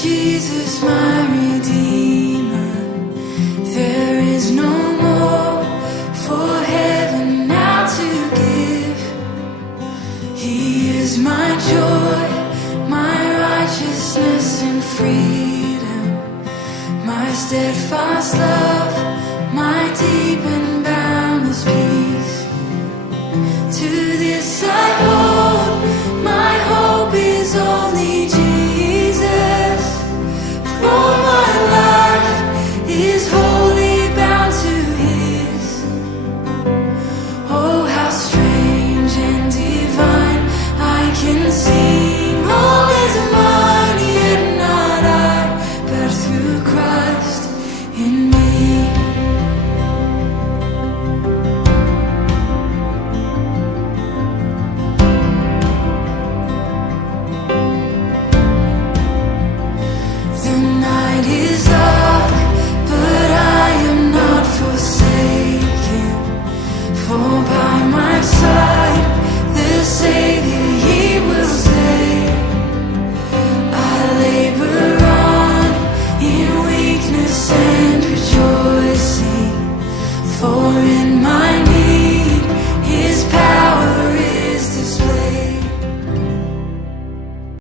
Jesus, my Redeemer. There is no more for heaven now to give. He is my joy, my righteousness and freedom, my steadfast love, my deep and boundless peace. To this I hold, my hope is only Jesus. For my life is wholly bound to His. Oh, how strange and divine, I can sing all is mine, yet not I, but through Christ in me. The night is dark, but I am not forsaken. For by my side, the Savior, He will stay. I labor on in weakness and rejoicing, for in my